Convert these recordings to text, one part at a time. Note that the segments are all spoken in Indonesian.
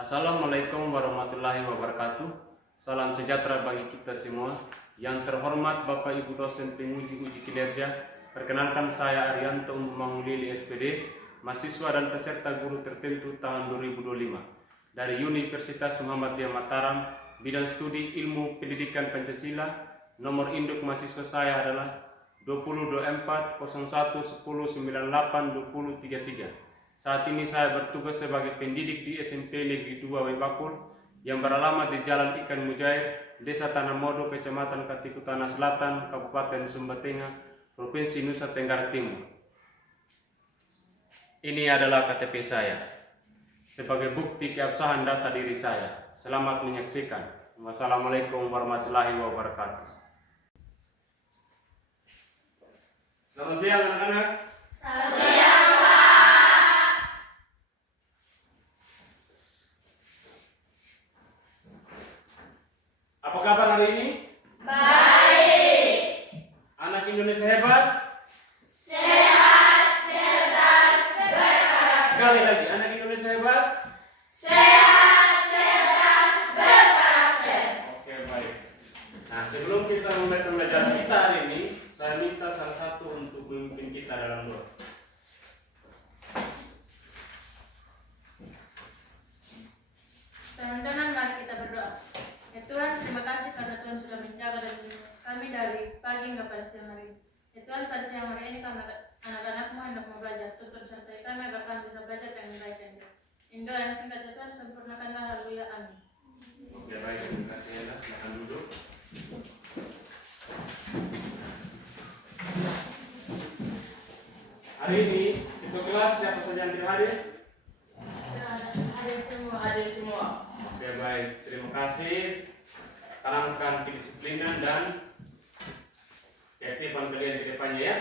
Assalamualaikum warahmatullahi wabarakatuh. Salam sejahtera bagi kita semua. Yang terhormat Bapak Ibu dosen penguji uji kinerja, perkenalkan saya Arianto Mangulili SPD, mahasiswa dan peserta guru tertentu tahun 2025 dari Universitas Muhammadiyah Mataram, bidang studi Ilmu Pendidikan Pancasila. Nomor induk mahasiswa saya adalah 2024 01 10 98 2033. Saat ini saya bertugas sebagai pendidik di SMP Negeri 2 Webakul yang beralamat di Jalan Ikan Mujair, Desa Tanah Modo, Kecamatan Katikutana Selatan, Kabupaten Sumba Tengah, Provinsi Nusa Tenggara Timur. Ini adalah KTP saya sebagai bukti keabsahan data diri saya. Selamat menyaksikan. Wassalamualaikum warahmatullahi wabarakatuh. Selamat siang anak-anak. Selamat siang, Pak. Apa kabar hari ini? Baik. Anak Indonesia hebat? Sehat, cerdas, berkarakter. Sekali lagi, anak Indonesia hebat? Sehat, cerdas, berkarakter. Oke, baik. Nah, sebelum kita mulai pembelajaran kita hari ini, saya minta salah satu untuk memimpin kita dalam doa. Teman-teman, mari kita berdoa. Ya Tuhan, terima kasih karena Tuhan sudah menjaga dan kami dari pagi hingga pada siang hari ini. Ya Tuhan, pada siang hari ini kami anak-anakmu hendak mau belajar. Tuntun sertai kami agar kami bisa belajar dan menilaikan dia. Indo yang singkat ya Tuhan, sempurnakanlah, haleluya, amin. Oke, baik. Terima kasih ya. Silakan duduk. Hari ini, itu kelas siapa saja yang tidak hadir? Hadir semua. Oke, baik. Terima kasih. Tanamkan kedisiplinan dan ketertiban kalian di depannya ya.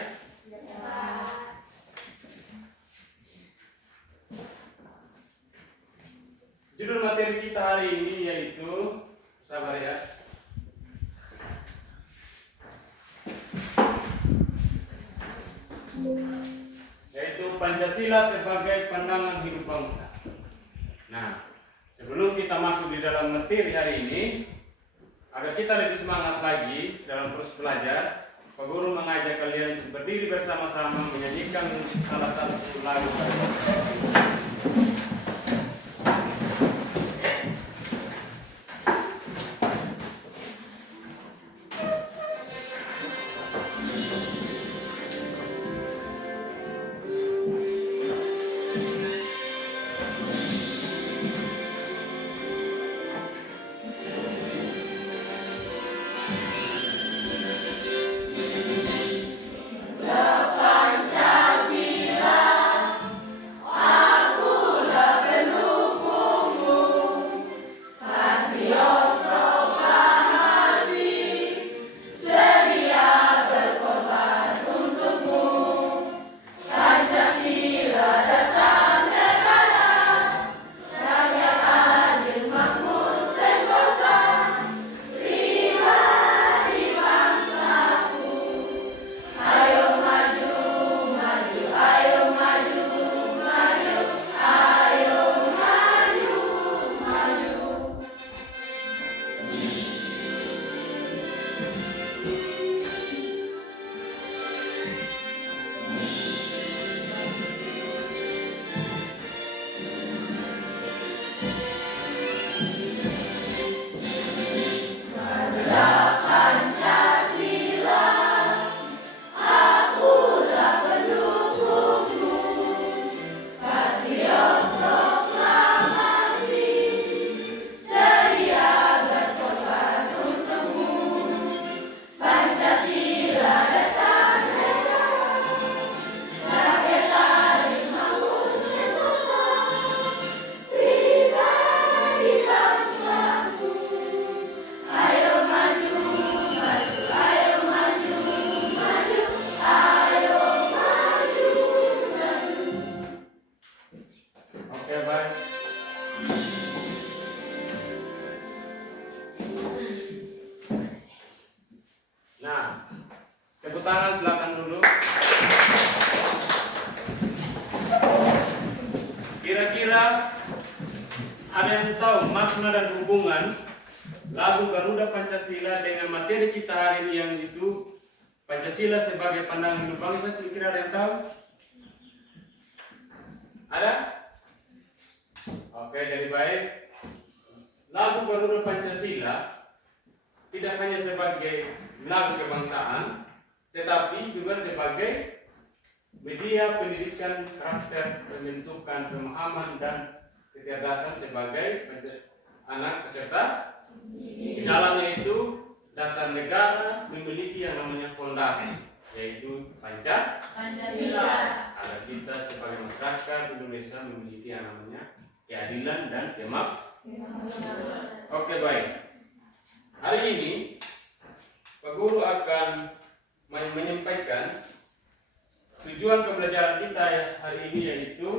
Judul materi kita hari ini yaitu, sabar ya, yaitu Pancasila sebagai pandangan hidup bangsa. Nah, sebelum kita masuk di dalam materi hari ini, agar kita lebih semangat lagi dalam terus belajar, Pak Guru mengajak kalian untuk berdiri bersama-sama menyanyikan salah satu lagu. Tepuk tangan, silakan dulu. Kira-kira Ada yang tahu makna dan hubungan lagu Garuda Pancasila dengan materi kita hari ini yang itu Pancasila sebagai pandangan hidup bangsa? Kira-kira ada yang tahu? Ada? Oke, jadi baik. Lagu Garuda Pancasila tidak hanya sebagai lagu kebangsaan, tetapi juga sebagai media pendidikan karakter, pembentukan pemahaman dan kecerdasan sebagai anak peserta. Di dalamnya itu dasar negara memiliki yang namanya fondasi, yaitu Pancasila. Agar kita sebagai masyarakat Indonesia memiliki yang namanya keadilan dan kemakmuran. Oke, baik. Hari ini Pak Guru akan menyampaikan tujuan pembelajaran kita hari ini, yaitu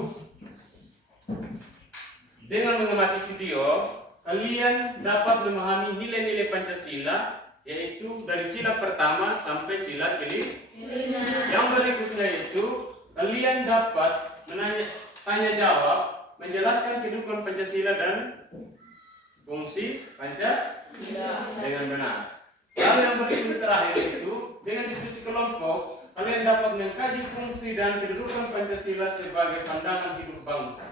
dengan mengamati video kalian dapat memahami nilai-nilai Pancasila, yaitu dari sila pertama sampai sila kelima. Yang berikutnya itu kalian dapat tanya jawab, menjelaskan kehidupan Pancasila dan fungsi Pancasila dengan benar. Lalu yang berikut terakhir itu dengan diskusi kelompok kalian dapat mengkaji fungsi dan kedudukan Pancasila sebagai pandangan hidup bangsa,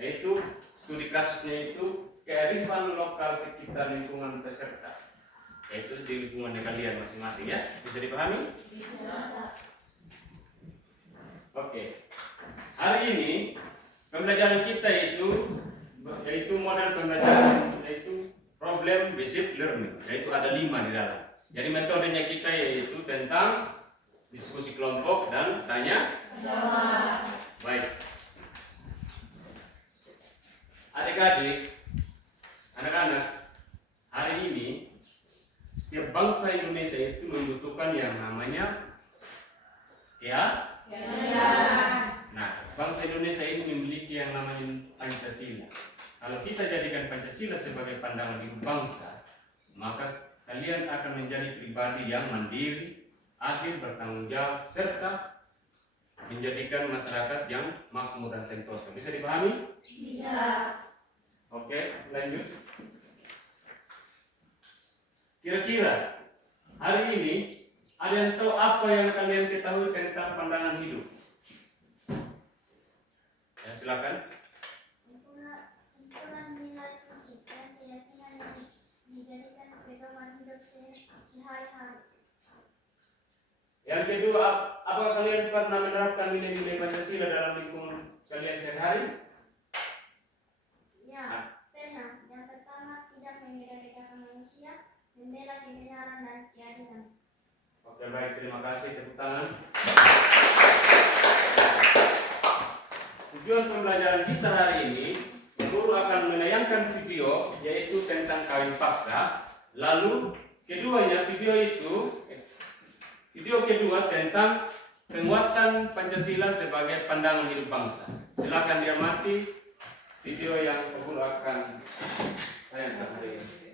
yaitu studi kasusnya itu kearifan lokal sekitar lingkungan peserta, yaitu di lingkungan kalian masing-masing ya. Bisa dipahami? Bisa. Oke. Hari ini pembelajaran kita yaitu model pembelajaran yaitu problem based learning, yaitu ada 5 di dalam. Jadi metodenya kita yaitu tentang diskusi kelompok dan tanya jawab. Baik. Adik-adik, anak-anak, hari ini setiap bangsa Indonesia itu membutuhkan yang namanya Nah, bangsa Indonesia ini memiliki yang namanya Pancasila. Kalau kita jadikan Pancasila sebagai pandangan hidup bangsa, maka kalian akan menjadi pribadi yang mandiri, adil, bertanggung jawab, serta menjadikan masyarakat yang makmur dan sentosa. Bisa dipahami? Bisa. Oke, lanjut. Kira-kira hari ini ada yang tahu apa yang kalian ketahui tentang pandangan hidup? Ya, silakan. Ukuran nilai prinsip dan keyakinan yang dijadikan pedoman hidup sehari-hari. Yang kedua, apakah kalian pernah menerapkan nilai-nilai Pancasila dalam lingkungan kalian sehari-hari? Ya, pernah. Yang pertama, tidak membeda-bedakan manusia, membela kebenaran dan keadilan. Oke, baik, terima kasih, tepuk tangan. Tujuan pembelajaran kita hari ini, guru akan menayangkan video yaitu tentang kawin paksa. Lalu video kedua tentang penguatan Pancasila sebagai pandangan hidup bangsa. Silakan diamati video yang guru akan tayangkan hari ini.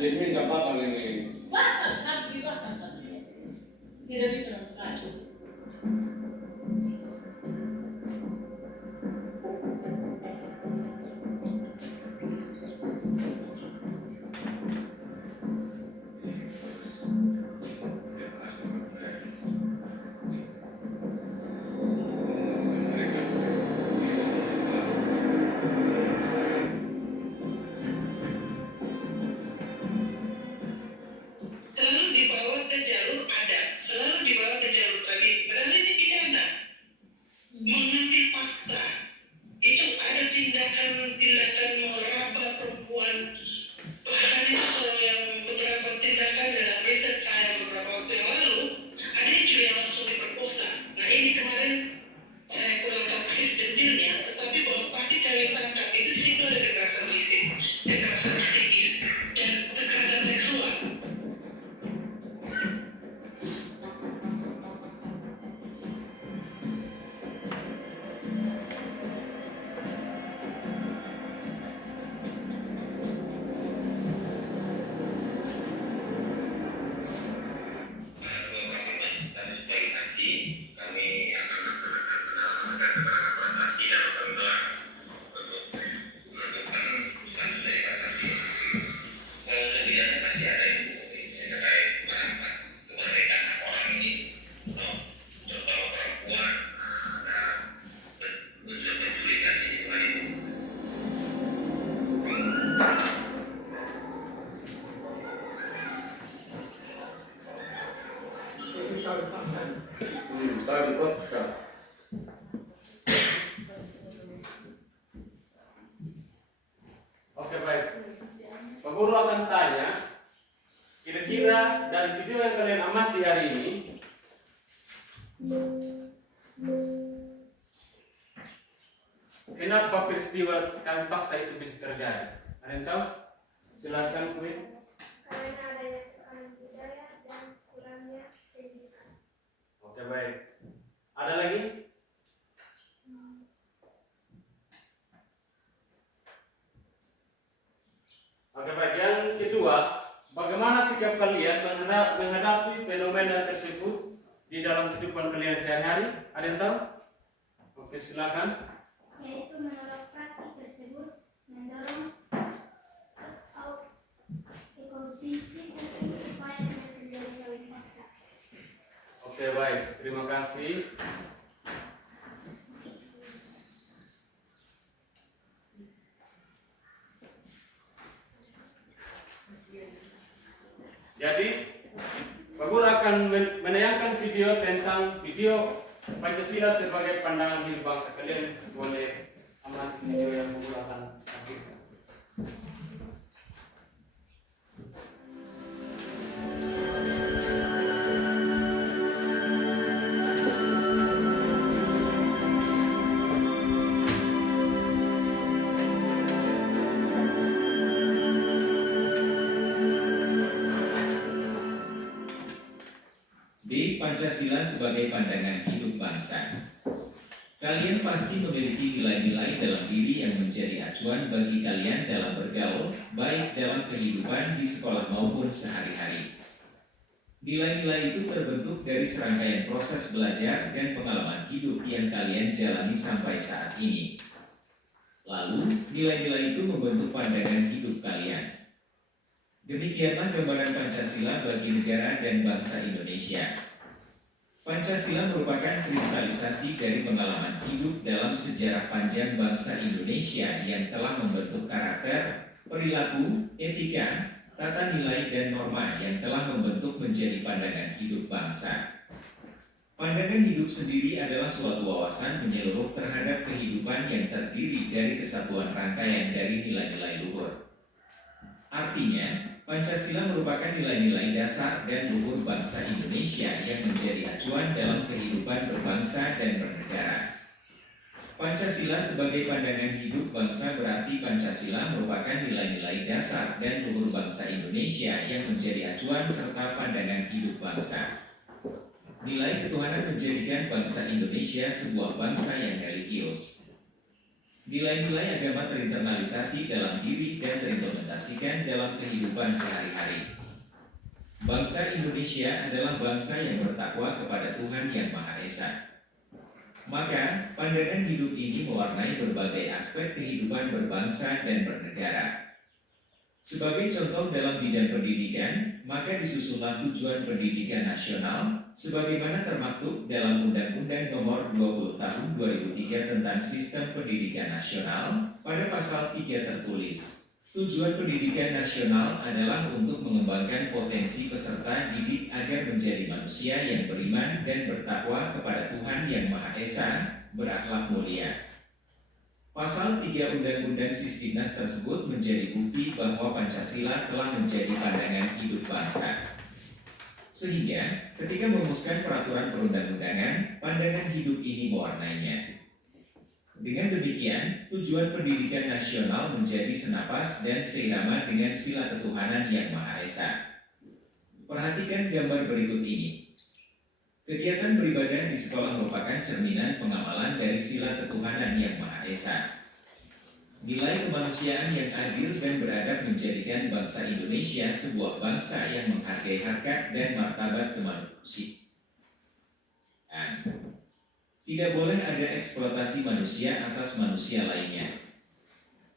Jadi nggak apa-apa ini. Batas harus dibatalkan. Tidak bisa melakukan. tindakan meraba perempuan. Bahkan itu kalau yang beberapa tindakan dalam riset saya beberapa waktu yang lalu, ada juga yang langsung diperkosa. Nah ini kemarin saya kurang tahu persis detailnya, tetapi bahwa praktik yang ditangkap itu di situ ada kekerasan fisik, kekerasan psikis, dan kekerasan seksual. Dan sebagai saksi, kami akan melaksanakan pendalaman terkait keterangan para saksi dan ketentuan untuk menentukan selanjutnya saksi. Setidaknya pasti ada ibu yang terkait merampas kemerdekaan hak orang ini, terutama perempuan, ada unsur penculikan di situ kan ibu. Oke, baik. Pak Guru akan tanya, kira-kira dari video yang kalian amati hari ini, kenapa peristiwa kami paksa itu bisa terjadi? Ada yang tahu? Silakan, Queen. Karena adanya tekanan budaya dan kurangnya pendidikan. Oke, baik. Ada lagi? Oke, baik. Yang kedua, bagaimana sikap kalian menghadapi fenomena tersebut di dalam kehidupan kalian sehari-hari? Ada yang tahu? Oke, silakan. Yaitu menolak praktik tersebut, mendorong ekologisi supaya tidak terjadi kawin paksa. Oke, baik. Terima kasih. Jadi, Pak Guru akan menayangkan video tentang video Pancasila sebagai pandangan hidup bangsa. Kalian boleh amati video yang Pak Guru akan tampilkan. B. Pancasila sebagai pandangan hidup bangsa. Kalian pasti memiliki nilai-nilai dalam diri yang menjadi acuan bagi kalian dalam bergaul, baik dalam kehidupan di sekolah maupun sehari-hari. Nilai-nilai itu terbentuk dari serangkaian proses belajar dan pengalaman hidup yang kalian jalani sampai saat ini. Lalu, nilai-nilai itu membentuk pandangan hidup kalian. Demikianlah gambaran Pancasila bagi negara dan bangsa Indonesia. Pancasila merupakan kristalisasi dari pengalaman hidup dalam sejarah panjang bangsa Indonesia yang telah membentuk karakter, perilaku, etika, tata nilai dan norma yang telah membentuk menjadi pandangan hidup bangsa. Pandangan hidup sendiri adalah suatu wawasan menyeluruh terhadap kehidupan yang terdiri dari kesatuan rangkaian dari nilai-nilai luhur. Artinya, Pancasila merupakan nilai-nilai dasar dan luhur bangsa Indonesia yang menjadi acuan dalam kehidupan berbangsa dan bernegara. Pancasila sebagai pandangan hidup bangsa berarti Pancasila merupakan nilai-nilai dasar dan luhur bangsa Indonesia yang menjadi acuan serta pandangan hidup bangsa. Nilai ketuhanan menjadikan bangsa Indonesia sebuah bangsa yang religius. Nilai-nilai agama terinternalisasi dalam diri dan terimplementasikan dalam kehidupan sehari-hari. Bangsa Indonesia adalah bangsa yang bertakwa kepada Tuhan Yang Maha Esa. Maka, pandangan hidup ini mewarnai berbagai aspek kehidupan berbangsa dan bernegara. Sebagai contoh dalam bidang pendidikan, maka disusunlah tujuan pendidikan nasional sebagaimana termaktub dalam Undang-Undang Nomor 20 Tahun 2003 tentang Sistem Pendidikan Nasional pada pasal 3 tertulis. Tujuan pendidikan nasional adalah untuk mengembangkan potensi peserta didik agar menjadi manusia yang beriman dan bertakwa kepada Tuhan Yang Maha Esa, berakhlak mulia. Pasal 3 Undang-Undang Sisdiknas tersebut menjadi bukti bahwa Pancasila telah menjadi pandangan hidup bangsa. Sehingga, ketika merumuskan peraturan perundang-undangan, pandangan hidup ini mewarnainya. Dengan demikian, tujuan pendidikan nasional menjadi senapas dan seirama dengan sila ketuhanan yang Maha Esa. Perhatikan gambar berikut ini. Kegiatan beribadah di sekolah merupakan cerminan pengamalan dari sila ketuhanan yang Maha Esa. Nilai kemanusiaan yang adil dan beradab menjadikan bangsa Indonesia sebuah bangsa yang menghargai harkat dan martabat kemanusiaan. Tidak boleh ada eksploitasi manusia atas manusia lainnya.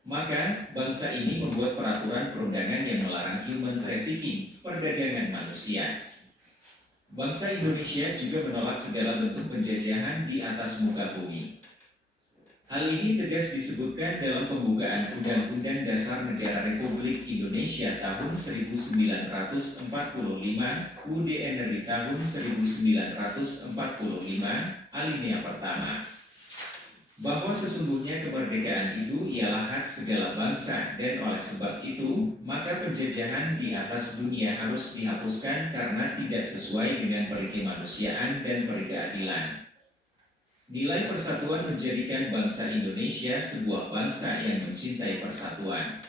Maka, bangsa ini membuat peraturan perundangan yang melarang human trafficking, perdagangan manusia. Bangsa Indonesia juga menolak segala bentuk penjajahan di atas muka bumi. Hal ini tegas disebutkan dalam pembukaan Undang-Undang Dasar Negara Republik Indonesia tahun 1945, UUD RI tahun 1945, alinea pertama. Bahwa sesungguhnya kemerdekaan itu ialah hak segala bangsa dan oleh sebab itu, maka penjajahan di atas dunia harus dihapuskan karena tidak sesuai dengan peri kemanusiaan dan peri keadilan. Nilai persatuan menjadikan bangsa Indonesia sebuah bangsa yang mencintai persatuan.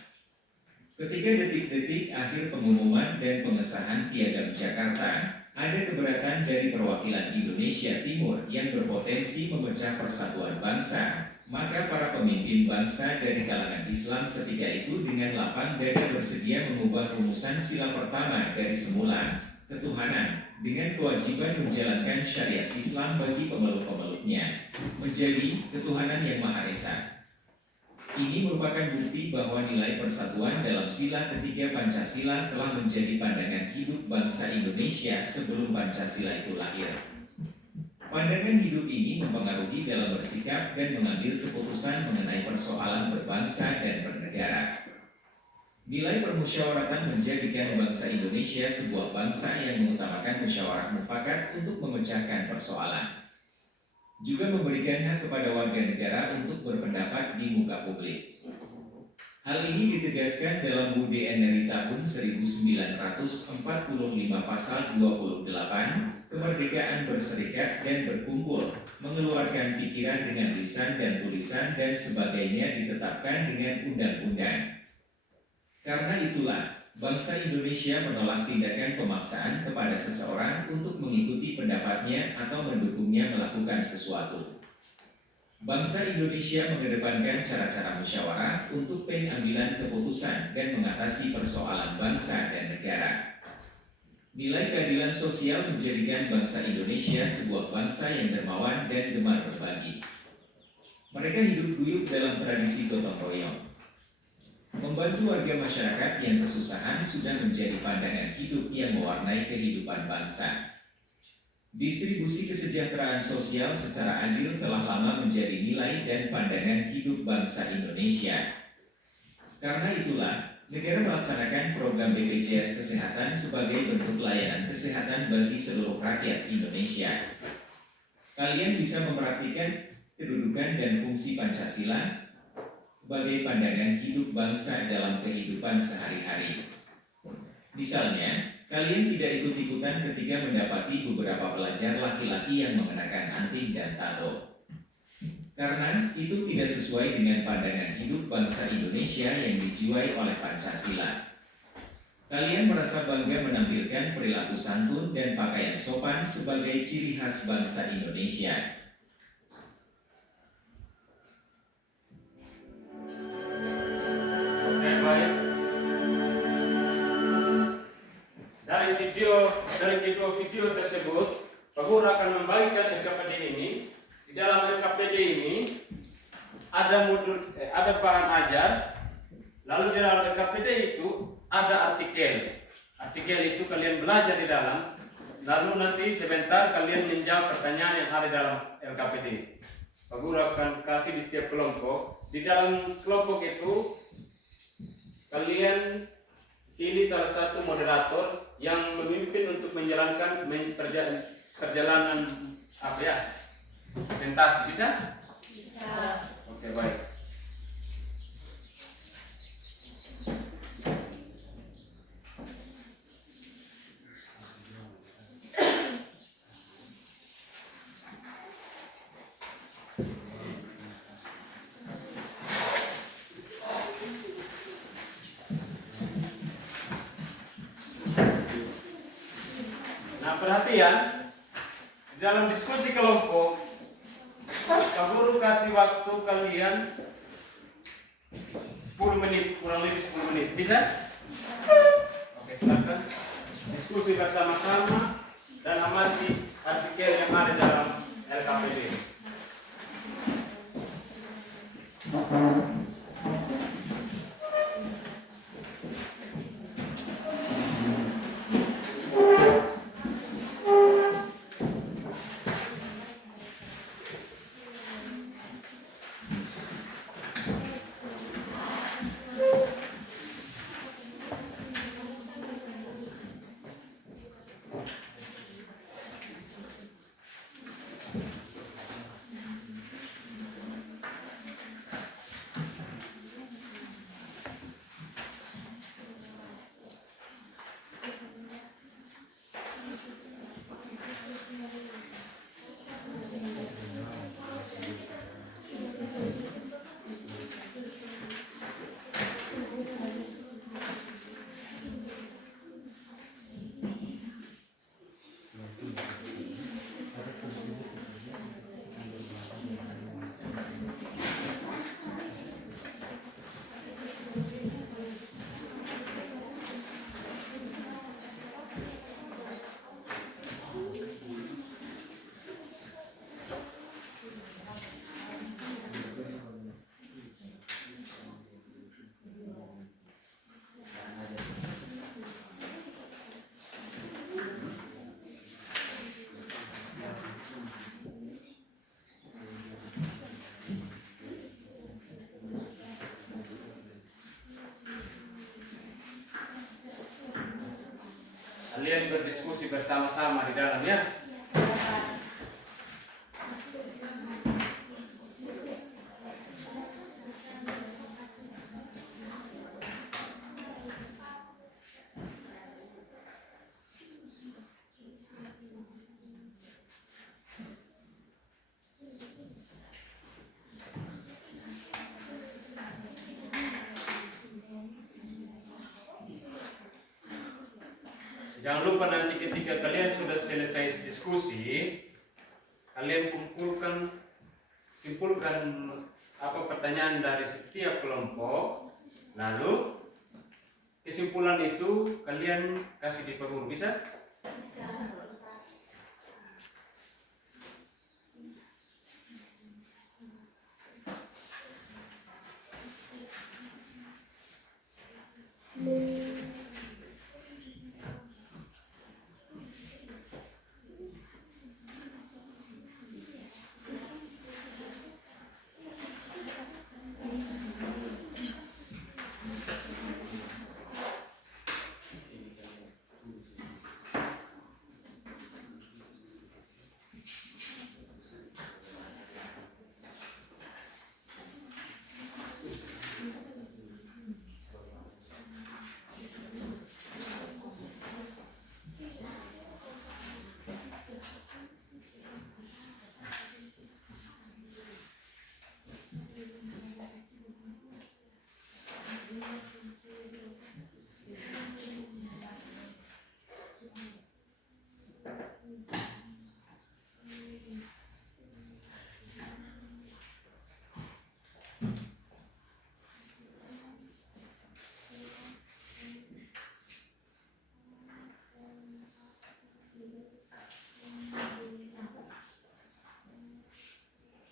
Ketika detik-detik akhir pengumuman dan pengesahan Piagam Jakarta, ada keberatan dari perwakilan Indonesia Timur yang berpotensi memecah persatuan bangsa, maka para pemimpin bangsa dari kalangan Islam ketika itu dengan lapang dada bersedia mengubah rumusan sila pertama dari semula, ketuhanan, dengan kewajiban menjalankan syariat Islam bagi pemeluk-pemeluknya, menjadi ketuhanan yang Maha Esa. Ini merupakan bukti bahwa nilai persatuan dalam sila ketiga Pancasila telah menjadi pandangan hidup bangsa Indonesia sebelum Pancasila itu lahir. Pandangan hidup ini mempengaruhi dalam bersikap dan mengambil keputusan mengenai persoalan berbangsa dan bernegara. Nilai permusyawaratan menjadikan bangsa Indonesia sebuah bangsa yang mengutamakan musyawarah mufakat untuk memecahkan persoalan. Juga memberikan hak kepada warga negara untuk berpendapat di muka publik. Hal ini ditegaskan dalam UUD RI tahun 1945 pasal 28, kemerdekaan berserikat dan berkumpul, mengeluarkan pikiran dengan lisan dan tulisan dan sebagainya ditetapkan dengan undang-undang. Karena itulah, bangsa Indonesia menolak tindakan pemaksaan kepada seseorang untuk mengikuti pendapatnya atau mendukungnya melakukan sesuatu. Bangsa Indonesia mengedepankan cara-cara musyawarah untuk pengambilan keputusan dan mengatasi persoalan bangsa dan negara. Nilai keadilan sosial menjadikan bangsa Indonesia sebuah bangsa yang dermawan dan gemar berbagi. Mereka hidup guyup dalam tradisi gotong royong. Membantu warga masyarakat yang kesusahan sudah menjadi pandangan hidup yang mewarnai kehidupan bangsa. Distribusi kesejahteraan sosial secara adil telah lama menjadi nilai dan pandangan hidup bangsa Indonesia. Karena itulah, negara melaksanakan program BPJS Kesehatan sebagai bentuk layanan kesehatan bagi seluruh rakyat Indonesia. Kalian bisa memperhatikan kedudukan dan fungsi Pancasila sebagai pandangan hidup bangsa dalam kehidupan sehari-hari. Misalnya, kalian tidak ikut-ikutan ketika mendapati beberapa pelajar laki-laki yang mengenakan anting dan tato. Karena itu tidak sesuai dengan pandangan hidup bangsa Indonesia yang dijiwai oleh Pancasila. Kalian merasa bangga menampilkan perilaku santun dan pakaian sopan sebagai ciri khas bangsa Indonesia. Baik. Dari kedua video tersebut, Pak Guru akan membagikan LKPD ini. Di dalam LKPD ini ada bahan ajar, lalu di dalam LKPD itu ada artikel. Artikel itu kalian belajar di dalam, lalu nanti sebentar kalian menjawab pertanyaan yang ada dalam LKPD. Pak Guru akan kasih di setiap kelompok. Di dalam kelompok itu kalian pilih salah satu moderator yang memimpin untuk menjalankan perjalanan presentasi. Bisa? Bisa. Oke, baik. perhatian, di dalam diskusi kelompok, Pak Guru kasih waktu kalian 10 menit, kurang lebih 10 menit. Bisa? Oke, silakan. Diskusi bersama-sama dan amati artikel yang ada dalam LKPD. Kalian berdiskusi bersama-sama di dalamnya. Jangan lupa nanti ketika kalian sudah selesai diskusi, kalian simpulkan apa pertanyaan dari setiap kelompok, lalu kesimpulan itu kalian kasih di Pak Guru. Bisa?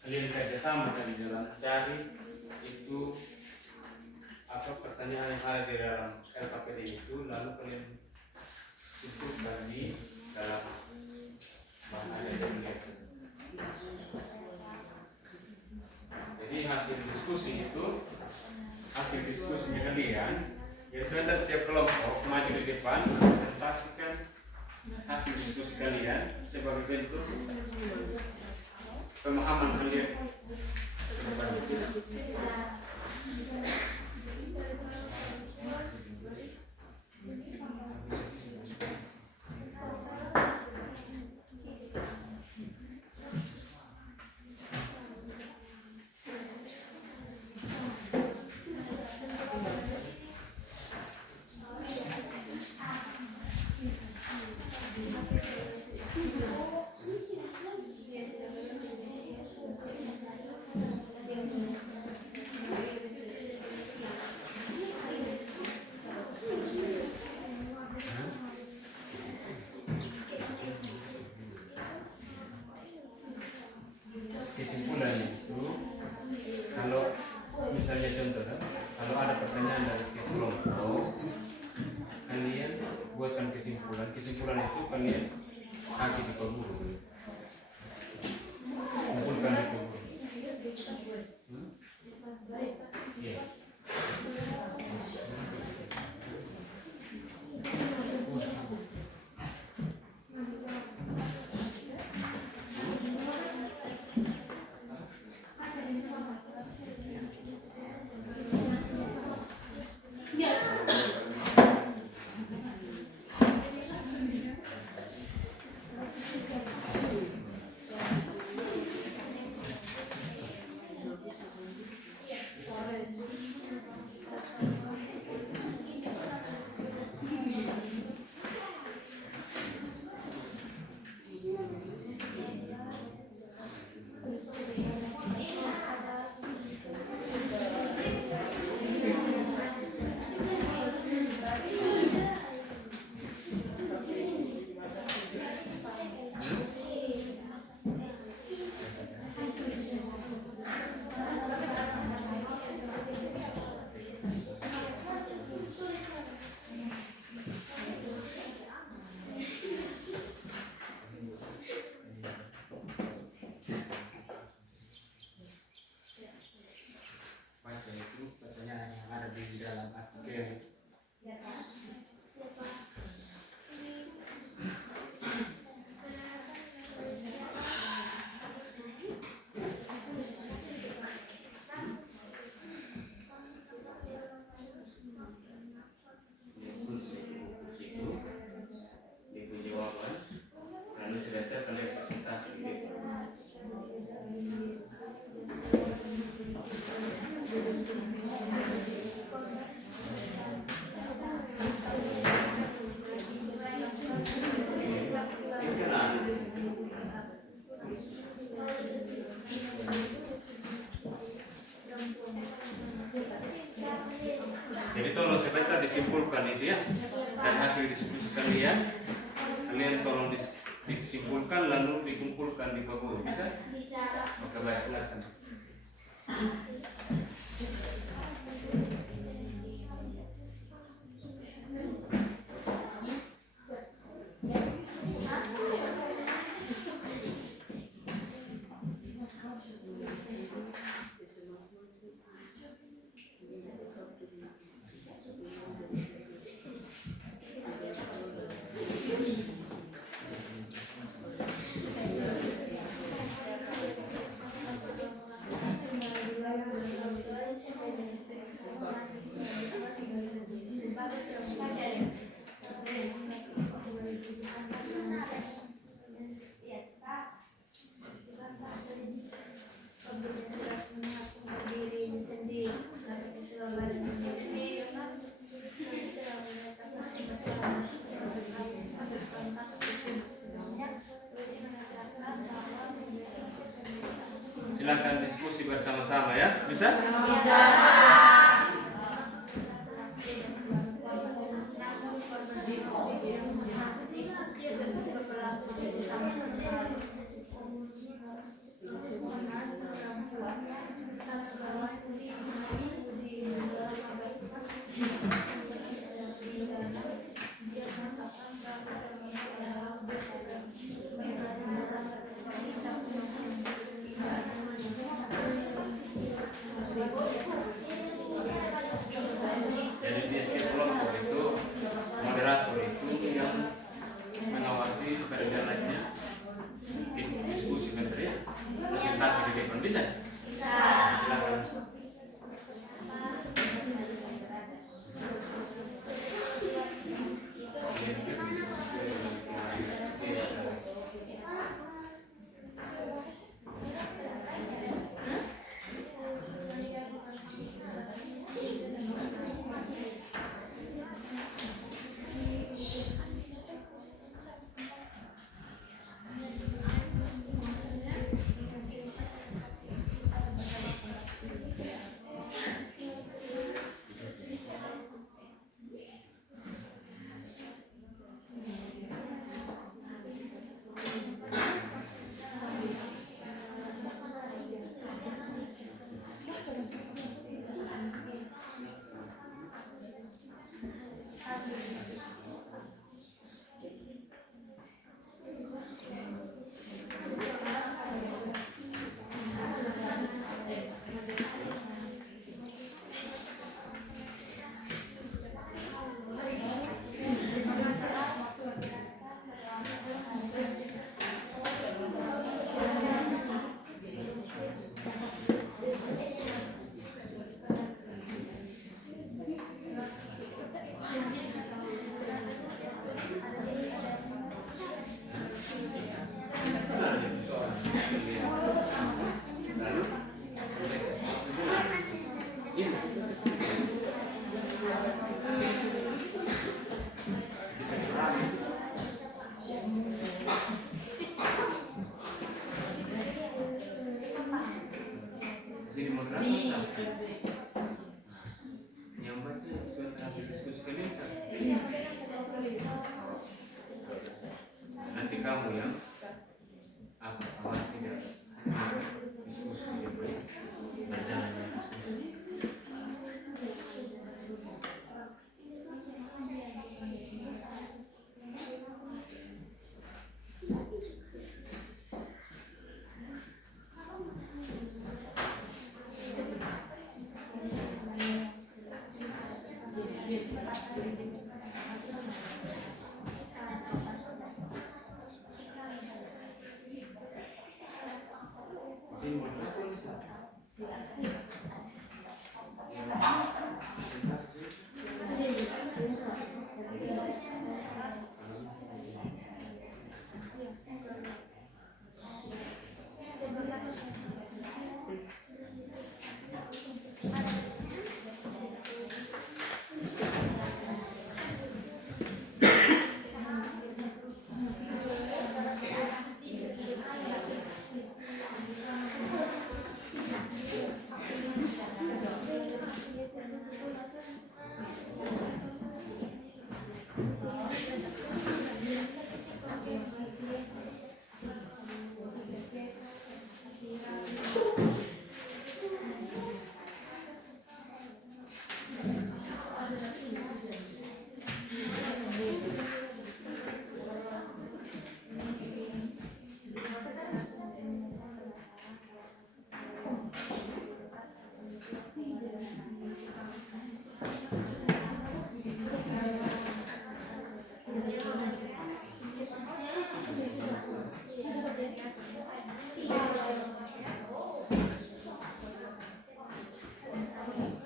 Kalian kerjasama saja dalam cari itu apa pertanyaan yang ada di dalam LKPD itu, lalu kalian simpulkan di dalam bahan lesson. Jadi hasil diskusi itu, hasil diskusinya kalian, jadi sebentar setiap kelompok maju di depan presentasikan hasil diskusi kalian sebagai bentuk pemahaman kalian. pertanyaan dari setiap kelompok, kalian buatkan kesimpulan. Kesimpulan itu kalian kasih di guru. Kumpulkan di guru. Iya. Baca itu pertanyaan yang ada di dalam artikel. Itu jawaban. Lalu sudah kalian presentasi gitu. Jadi tolong sebentar disimpulkan itu ya, dan hasil diskusi kalian tolong disimpulkan lalu dikumpulkan di Pak Guru, bisa? Bisa. Oke, baik, silakan. Silakan diskusi bersama-sama ya, bisa? Bisa.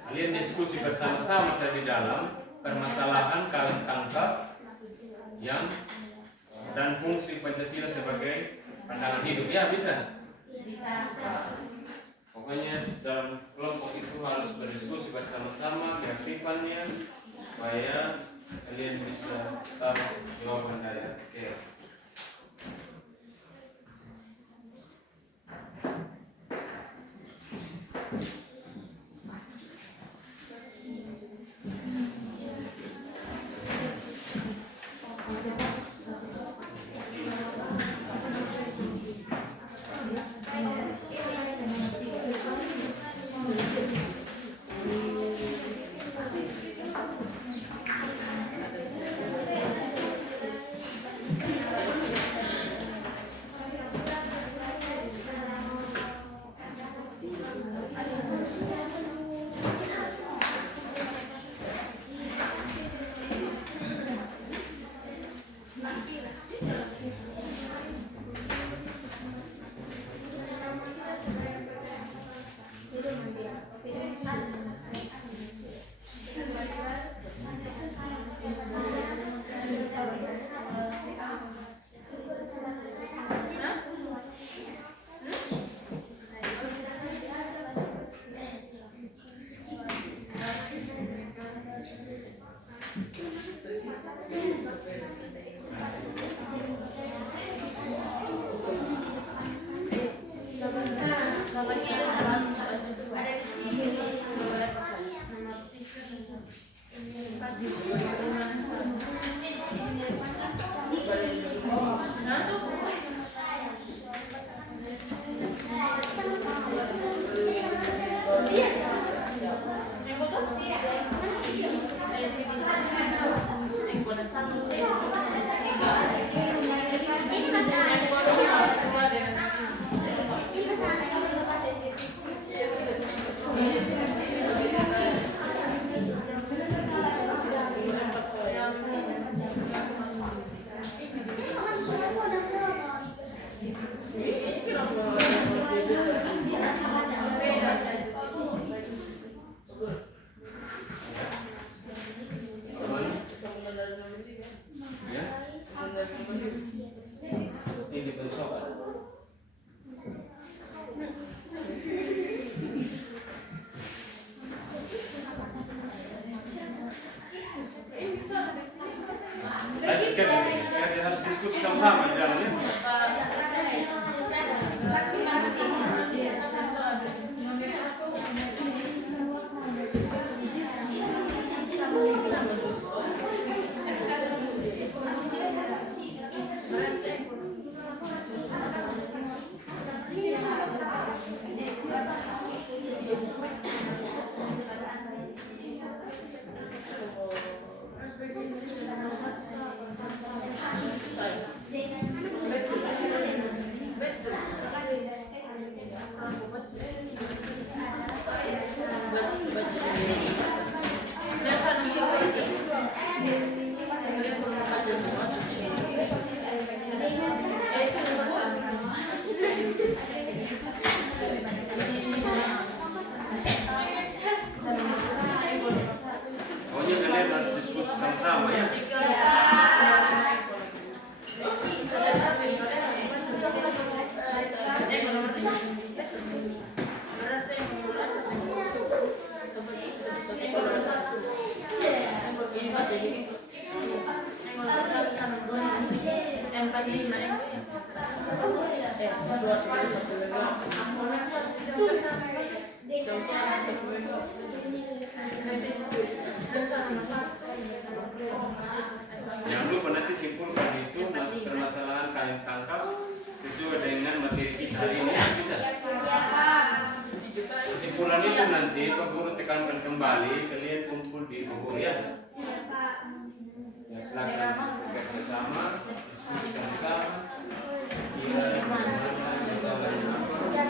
Kalian diskusi bersama-sama saya di dalam permasalahan kalian tangkap yang dan fungsi Pancasila sebagai pandangan hidup. Ya bisa. Pokoknya dalam kelompok itu harus berdiskusi bersama-sama keaktifannya supaya kalian bisa tahu jawaban dari RTL. Kita harus diskusi sama-sama di dalamnya. Dengan Jangan lupa nanti simpulkan itu masuk permasalahan kain tangkap sesuai dengan materi kita hari ini. Bisa. Kesimpulan itu nanti Pak Guru tekankan kembali, kalian kumpul di Pak Guru ya. Ya silakan bekerja sama, diskusi sama-sama. Kira masalahnya silakan kerja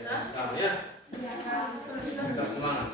sama-sama ya. Tetap semangat.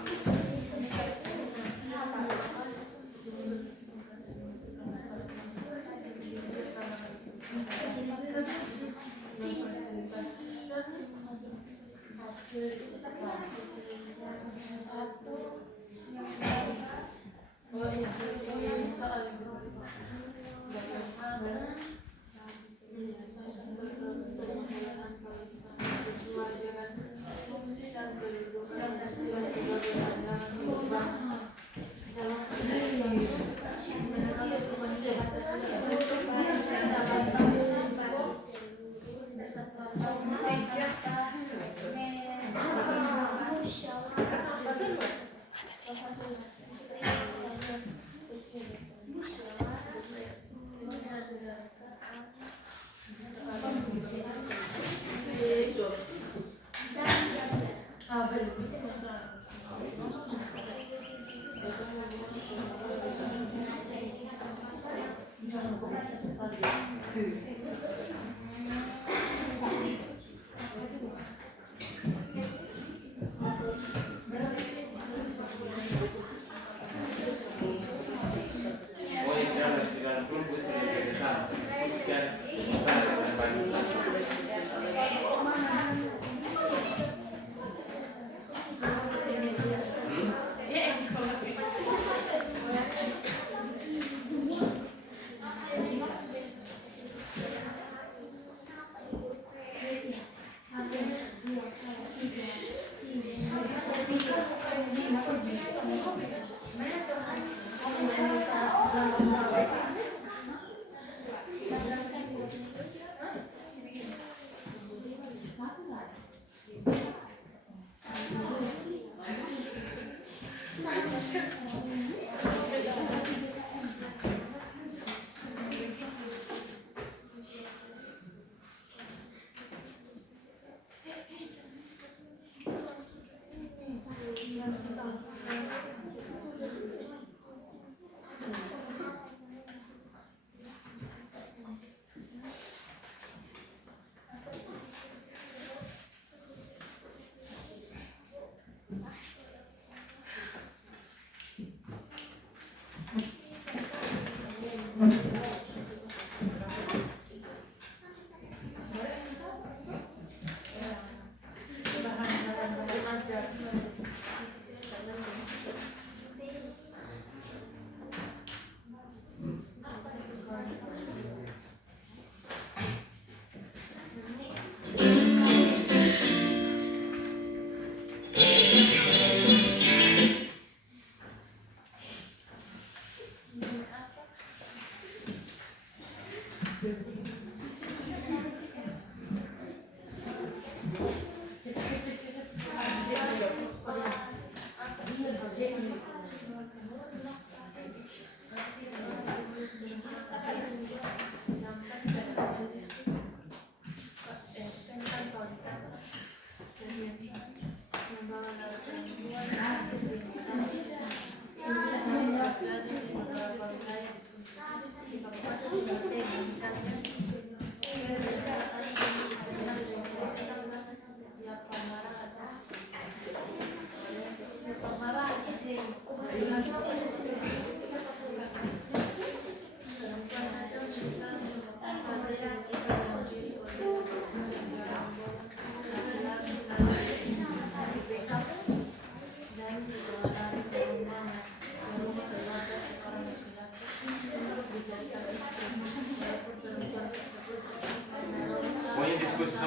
Iya,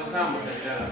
sama saya di dalam.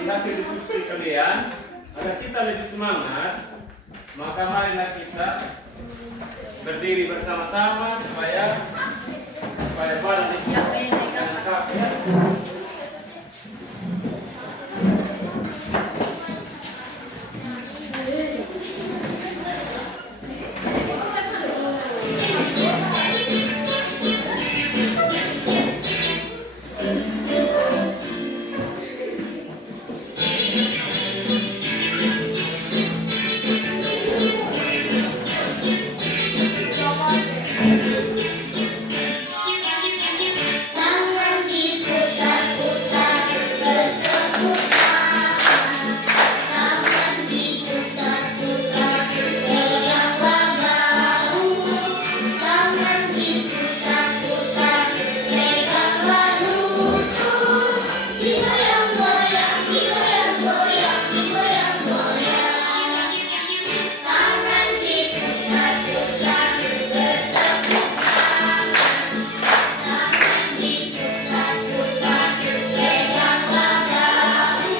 presentasi hasil diskusi kalian agar kita lebih semangat, maka marilah kita berdiri bersama-sama supaya badan ini lengkap ya. Tangan diputar-putar bertepuk tangan diputar-putar goyang bahu, tangan diputar-putar pegang lutut, digoyang-goyang, digoyang-goyang, digoyang-goyang. Tangan diputar-putar bertepuk tangan diputar-putar peganglah bahu,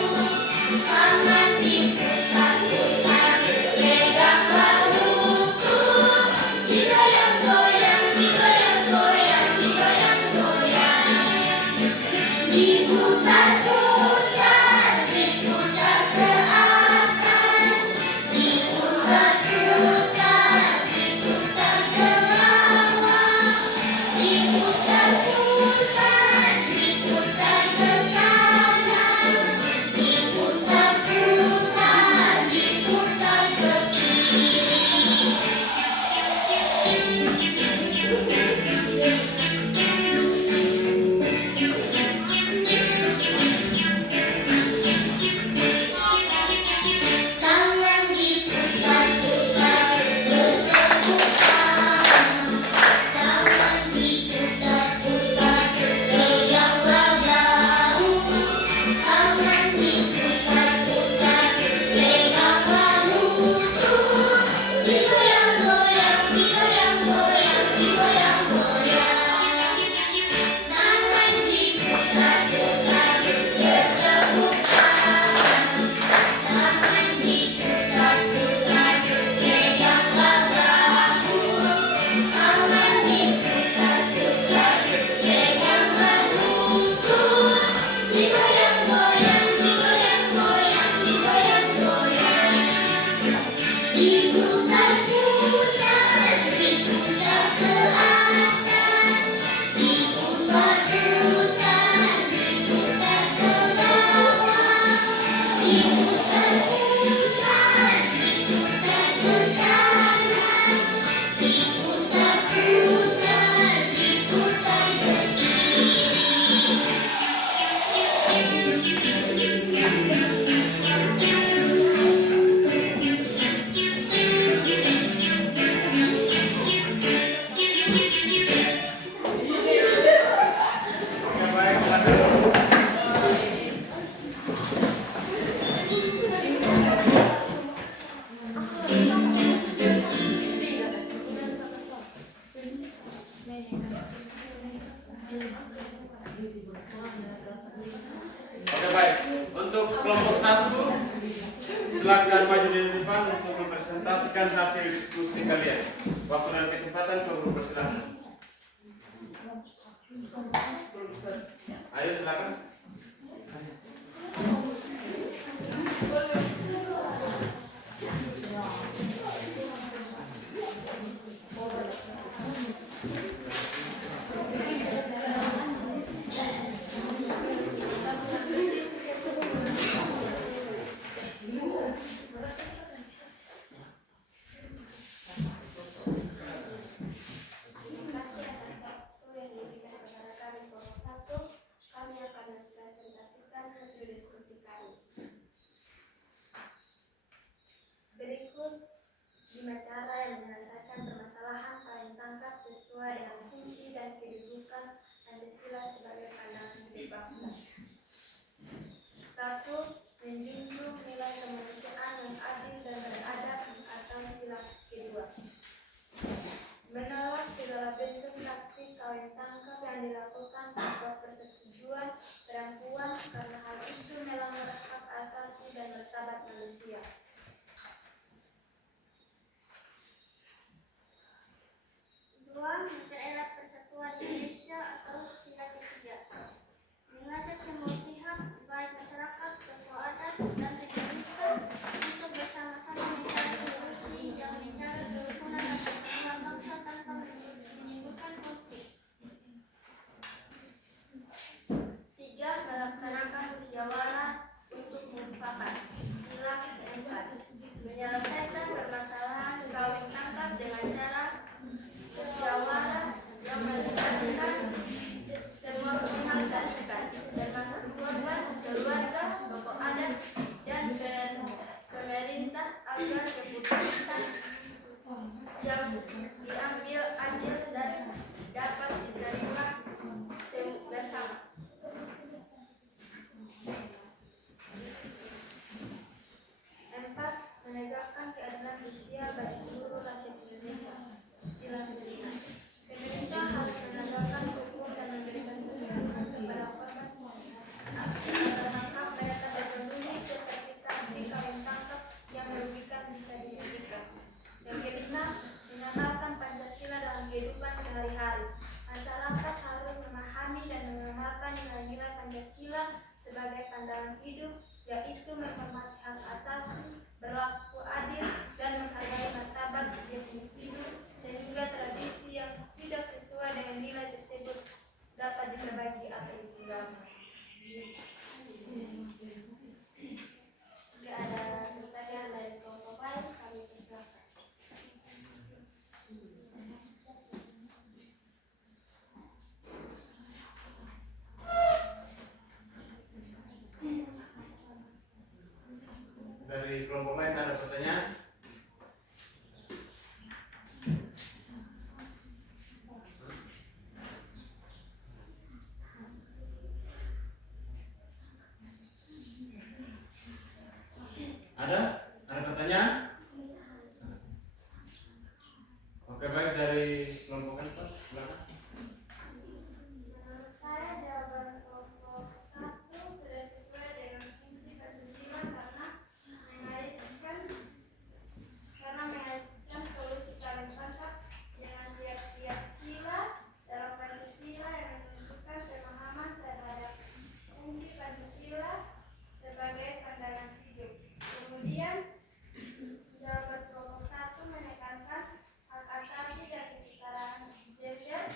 tangan diputar-putar peganglah lutut, digoyang-goyang, digoyang-goyang, digoyang-goyang. Diputar-putar, diputar ke atas, diputar-putar, diputar ke bawah, diputar-putar, diputar ke kanan, diputar-putar, diputar ke kiri. Tangan diputar-putar bertepuk tangan diputar-putar goyanglah bahu, tangan diputar-putar peganglah lutut, digoyang-goyang, digoyang-goyang, digoyang-goyang. Tangan diputar-putar bertepuk tangan diputar-putar peganglah bahu, tangan diputar-putar peganglah lutut, digoyang-goyang, digoyang-goyang, digoyang-goyang. Diputar-putar, diputar ke atas, diputar-putar, diputar ke bawah, diputar-putar, diputar ke kanan, diputar-putar, diputar ke kiri. Oke, baik, silakan. Oke, baik. Untuk kelompok 1, silakan maju di depan untuk mempresentasikan hasil diskusi kalian. Waktu dan kesempatan ke guru persilakan. Ayo silakan. Terima kasih atas waktu yang diberikan kepada kami kelompok 1. Kami akan mempresentasikan hasil diskusi kami. Berikut 5 cara yang menyelesaikan permasalahan kain tangkap sesuai dengan fungsi dan kedudukan Pancasila sebagai pandangan hidup bangsa. 1. Menjunjung nilai kemanusiaan yang adil dan beradab atau sila kedua. Menolak segala bentuk praktik kawin tangkap yang dilakukan tanpa persetujuan perempuan karena hal itu melanggar hak semua pihak, baik masyarakat, tokoh adat, dan pemerintah untuk bersama-sama mencari solusi yang menjaga kerukunan dan persatuan bangsa tanpa menimbulkan konflik. 3. Melaksanakan musyawarah untuk mufakat. Sila keempat, menyelesaikan permasalahan kawin tangkap dengan cara musyawarah yang melibatkan semua pihak terkait, termasuk korban, keluarga, tokoh adat, dan pemerintah agar keputusan yang diambil adil dan dapat diterima bersama. 4. Menegakkan keadilan sosial bagi seluruh rakyat Indonesia. Sila kelima, pemerintah harus menegakkan hukum dan memberikan perlindungan kepada korban agar hak mereka terpenuhi seperti kawin tangkap yang merugikan bisa dihentikan. Yang kelima, mengamalkan Pancasila dalam kehidupan sehari-hari. Masyarakat harus memahami dan mengamalkan nilai-nilai Pancasila sebagai pandangan hidup, yaitu menghormati hak asasi, berlaku adil, dan menghargai martabat setiap individu, sehingga tradisi yang tidak sesuai dengan nilai tersebut dapat diperbaiki atau ditinggalkan. Jika ada pertanyaan dari kelompok lain, kami persilakan. Dari kelompok lain ada pertanyaan? Ada? Ada pertanyaan? Oke, baik, dari kelompok kan, Pak, silakan. Menurut saya jawaban kelompok 1 sudah sesuai dengan fungsi Pancasila karena mengaitkan solusi kawin tangkap dengan tiap-tiap sila dalam Pancasila yang menunjukkan pemahaman terhadap fungsi Pancasila sebagai pandangan hidup. Kemudian jawaban kelompok 1 menekankan hak asasi dan kesetaraan gender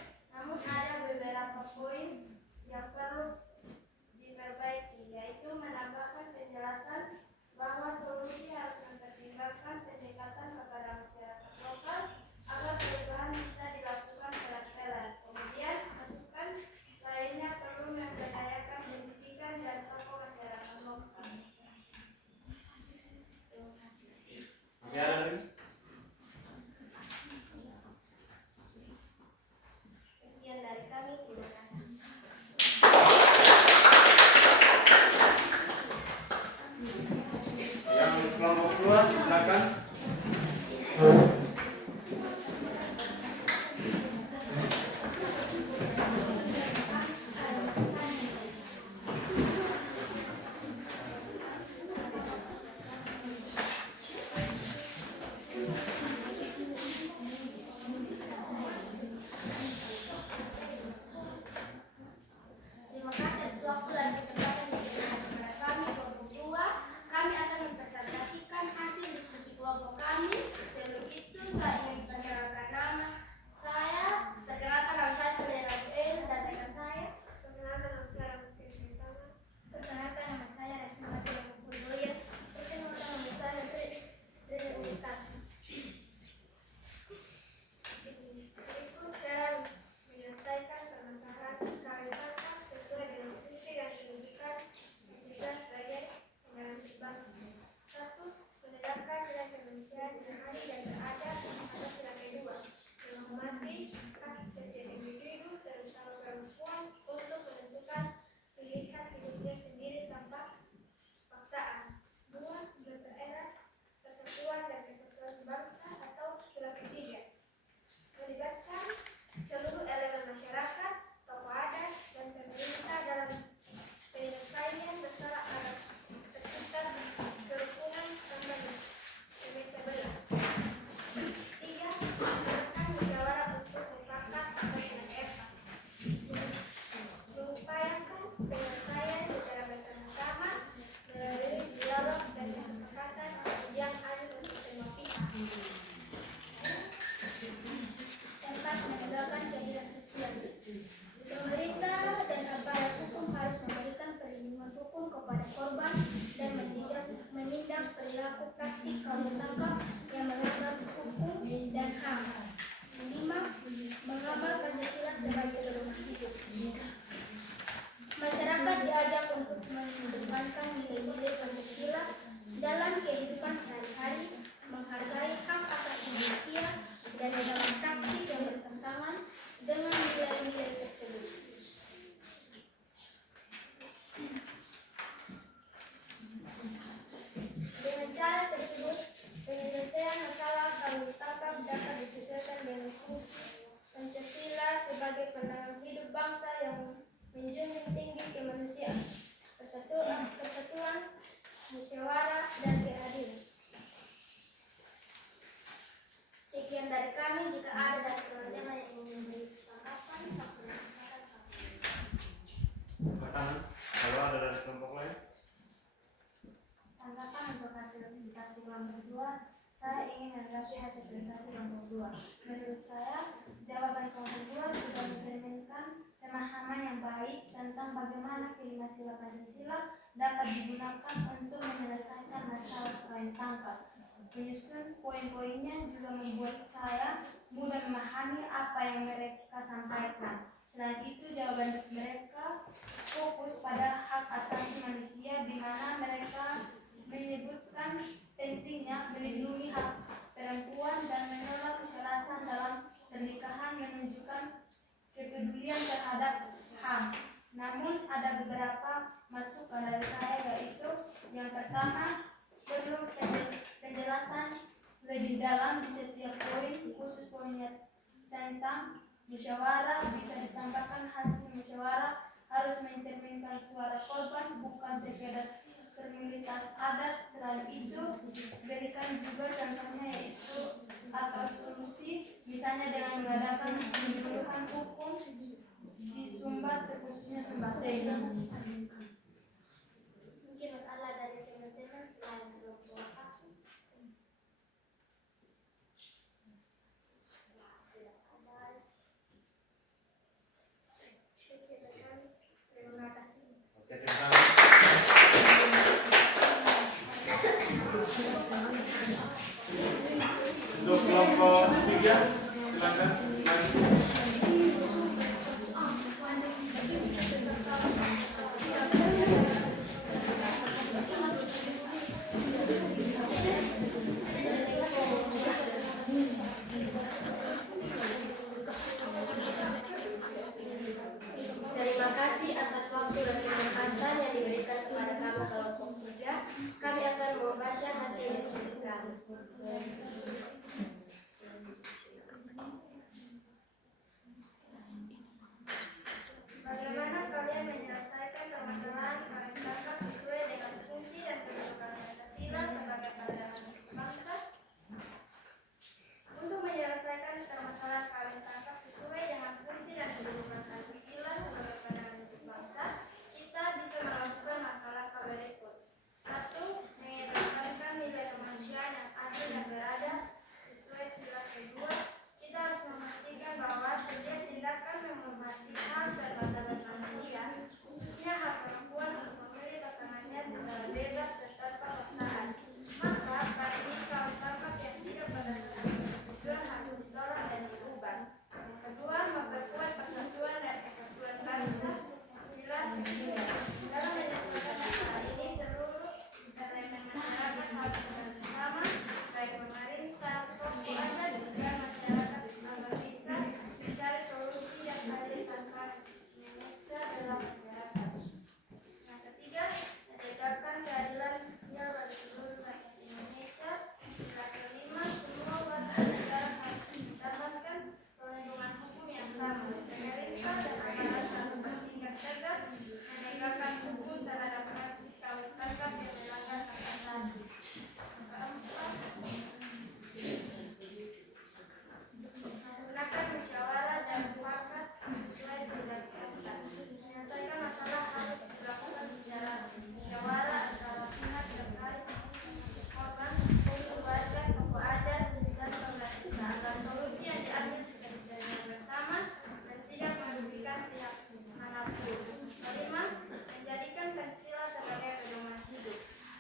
bagaimana kelima sila Pancasila dapat digunakan untuk menyelesaikan masalah kawin tangkap. Menyusun poin-poinnya juga membuat saya mudah memahami apa yang mereka sampaikan. Selain itu, jawaban mereka fokus pada hak asasi manusia, di mana mereka menyebutkan pentingnya melindungi hak perempuan dan menolak kekerasan dalam pernikahan, menunjukkan kepedulian terhadap HAM. Namun ada beberapa masukan dari saya, yaitu yang pertama, perlu penjelasan lebih dalam di setiap poin, khusus poinnya tentang musyawarah. Bisa ditambahkan hasil musyawarah harus mencerminkan suara korban, bukan sekedar formalitas adat. Selain itu, berikan juga contohnya, yaitu atau solusi, misalnya dengan mengadakan penyuluhan hukum di Sumba, terkhususnya Sumba Tengah. Mungkin masalah dari teman-teman selain kelompok Terima kasih. Oke, terima kasih. Untuk kelompok 3, silakan. Terima kasih atas waktu dan kesempatan yang diberikan kepada kami kelompok 3. Kami akan membaca hasil diskusi kami. Bagaimana kalian menyelesaikan permasalahan kawin tangkap sesuai dengan fungsi dan kedudukan Pancasila sebagai pandangan bangsa? Untuk menyelesaikan permasalahan kawin tangkap sesuai dengan fungsi dan kedudukan Pancasila sebagai pandangan bangsa, kita bisa melakukan langkah-langkah berikut. 1. Mengedepankan nilai kemanusiaan yang adil dan beradab sesuai sila kedua. Kita harus memastikan bahwa setiap tindakan menghormati hak dan martabat manusia, khususnya hak perempuan untuk memilih pasangannya secara bebas dan tanpa paksaan. Maka praktik kawin tangkap yang tidak berdasarkan persetujuan harus ditolak dan diubah. Yang kedua, memperkuat persatuan dan kesatuan bangsa. Sila kedua. Dalam menyelesaikan masalah ini, seluruh elemen masyarakat harus bersama, baik pemerintah, tokoh adat, juga masyarakat, agar bisa mencari solusi yang adil tanpa memecah belah masyarakat. Yang ketiga, menegakkan keadilan sosial bagi seluruh rakyat Indonesia. Sila kelima, semua warga negara harus mendapatkan perlindungan hukum yang sama. Pemerintah dan aparat harus bertindak tegas menegakkan hukum terhadap praktik kawin tangkap yang melanggar hak asasi. Keempat, menggunakan musyawarah dan mufakat sesuai sila keempat. Menyelesaikan masalah harus dilakukan secara musyawarah antara pihak terkait, korban, keluarga, tokoh adat, dan pemerintah, agar solusi yang diambil bisa diterima bersama dan tidak merugikan pihak manapun. Kelima, menjadikan Pancasila sebagai pedoman hidup.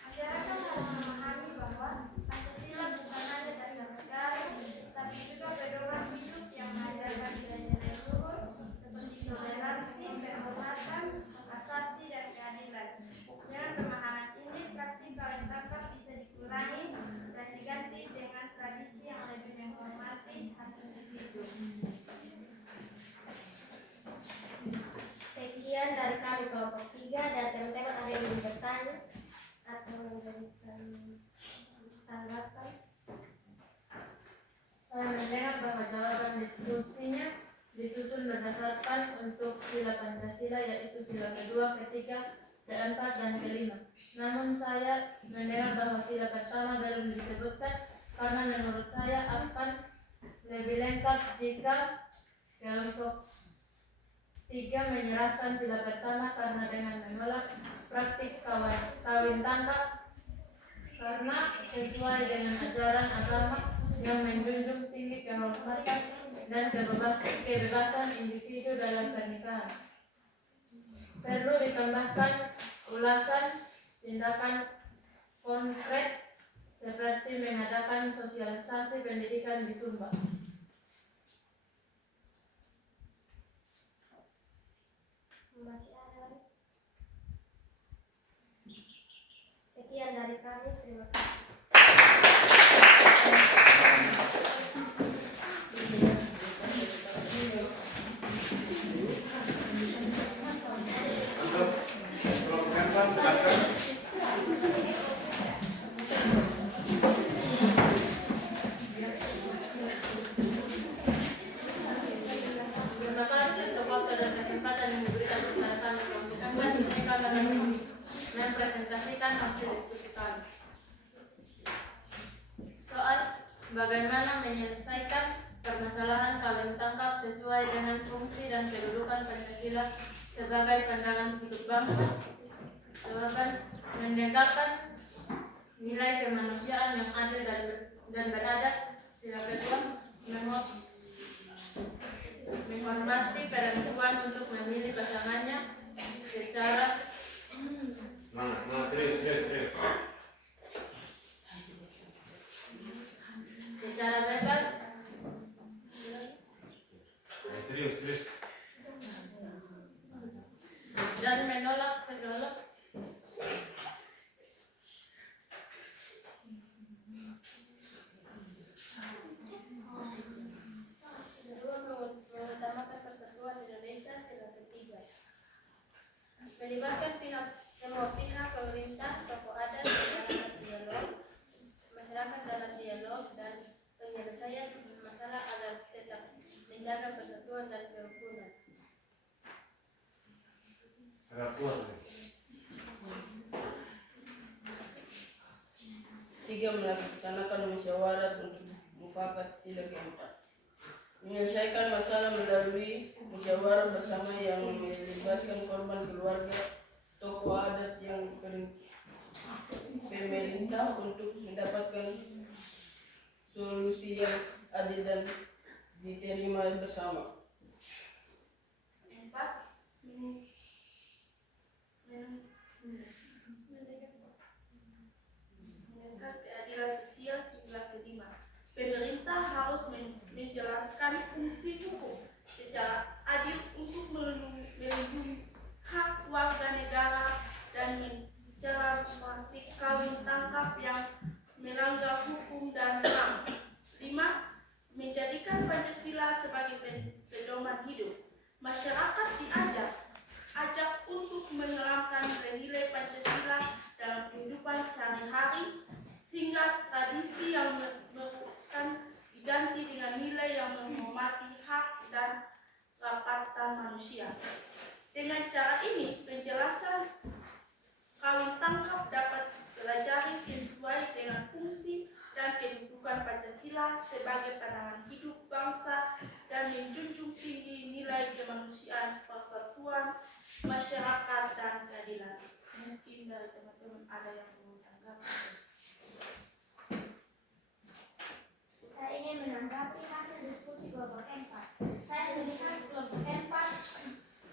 Masyarakat harus memahami bahwa Pancasila bukan hanya dasar negara, tapi juga pedoman hidup yang mengajarkan nilai-nilai luhur seperti toleransi, penghormatan, hak asasi, dan keadilan. Dengan pemahaman ini, praktik kawin tangkap bisa dikurangi dan diganti dengan tradisi yang lebih menghormati hak asasi hidup. Sekian dari kami kelompok 3, dan teman-teman ada yang ingin bertanya atau memberikan tanggapan. Saya mendengar bahwa jawaban diskusinya disusun berdasarkan untuk sila Pancasila, yaitu sila kedua, ketiga, keempat, dan kelima. Namun saya mendengar bahwa sila pertama belum disebutkan, karena menurut saya akan lebih lengkap jika kelompok 3 menyerahkan sila pertama, karena dengan menolak praktik kawin tangkap karena sesuai dengan ajaran agama yang menjunjung tinggi kehormatan dan kebebasan individu dalam pernikahan. perlu ditambahkan ulasan tindakan konkret seperti mengadakan sosialisasi pendidikan di Sumba. Masih ada lagi? Sekian dari kami, terima kasih. Untuk kelompok Enpat, silakan. Terima kasih untuk waktu dan kesempatan yang diberikan kepada kami untuk kembali mempresentasikan hasil diskusi kami. Soal bagaimana menyelesaikan permasalahan kawin tangkap sesuai dengan fungsi dan kedudukan Pancasila sebagai pandangan hidup bangsa. Jawaban: menegakkan nilai kemanusiaan yang adil dan beradab. Sila kedua, menghormati perempuan untuk memilih pasangannya secara Semangat, serius. bebas Serius. dan menolak segala mengutamakan persatuan Indonesia. Sila ketiga, melibatkan semua pihak, pemerintah, tokoh adat, masyarakat dalam dialog dan penyelesaian masalah agar tetap menjaga persatuan dan kerukunan. Agak kuat. Tiga, melaksanakan musyawarah untuk mufakat. Sila keempat, menyelesaikan masalah melalui musyawarah bersama yang melibatkan korban, keluarga, tokoh adat yang pemerintah untuk mendapatkan solusi yang adil dan diterima bersama. 4. Menegakkan keadilan sosial. Sila kelima, pemerintah harus menjalankan fungsi hukum secara adil untuk melindungi hak warga negara dan mencegah praktik kawin tangkap yang melanggar hukum dan HAM. 5. Menjadikan Pancasila sebagai pedoman hidup. Masyarakat ajak untuk menerapkan nilai Pancasila dalam kehidupan sehari-hari sehingga tradisi yang merupakan diganti dengan nilai yang menghormati hak dan rapatan manusia. Dengan cara ini, penjelasan kawin tangkap dapat dipelajari sesuai dengan fungsi dan kedudukan Pancasila sebagai pandangan hidup bangsa dan menjunjung tinggi nilai kemanusiaan, persatuan masyarakat dan keadilan. Mungkin dari teman-teman ada yang mau tanggapi. Saya ingin menanggapi hasil diskusi kelompok 4. Saya melihat kelompok 4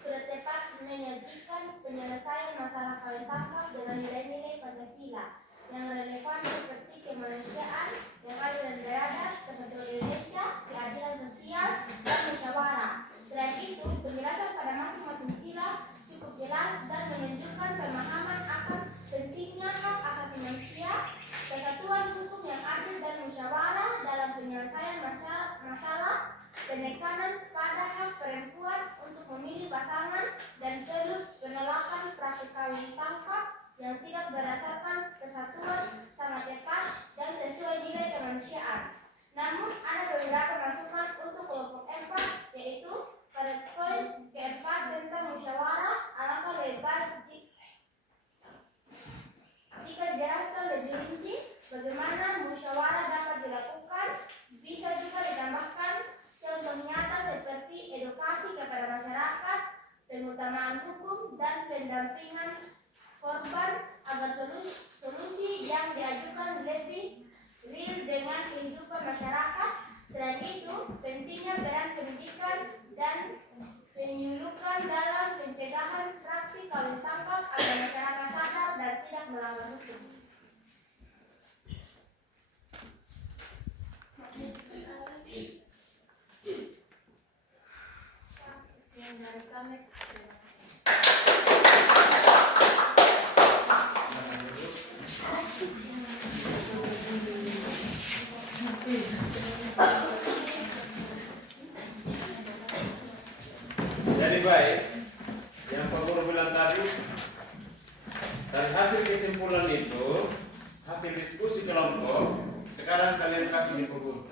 sudah tepat menyajikan penyelesaian masalah kawin tangkap dengan nilai-nilai Pancasila yang relevan seperti kemanusiaan, yang adil dan beradab, persatuan Indonesia, keadilan sosial, dan musyawarah. Selain itu, penjelasan pada masing-masing sila cukup jelas dan menunjukkan pemahaman akan pentingnya hak asasi manusia, persatuan hukum yang adil dan musyawarah dalam penyelesaian masalah, penekanan pada hak perempuan untuk memilih pasangan, dan penolakan praktik kawin tangkap yang tidak berdasarkan persatuan sangat tepat dan sesuai nilai kemanusiaan. Namun, ada beberapa masukan untuk kelompok 4, yaitu pada poin keempat tentang musyawarah, alangkah lebih baik jika dijelaskan lebih rinci bagaimana musyawarah dapat dilakukan. Bisa juga ditambahkan contoh nyata seperti edukasi kepada masyarakat, pengutamaan hukum, dan pendampingan korban agar solusi yang diajukan lebih real dengan kehidupan masyarakat. Selain itu, pentingnya peran pendidikan dan penyuluhan dalam pencegahan praktik dari kami. Terima kasih. Jadi baik, yang Pak Guru bilang tadi, dari hasil kesimpulan itu, hasil diskusi kelompok, sekarang kalian kasih di Pak Guru.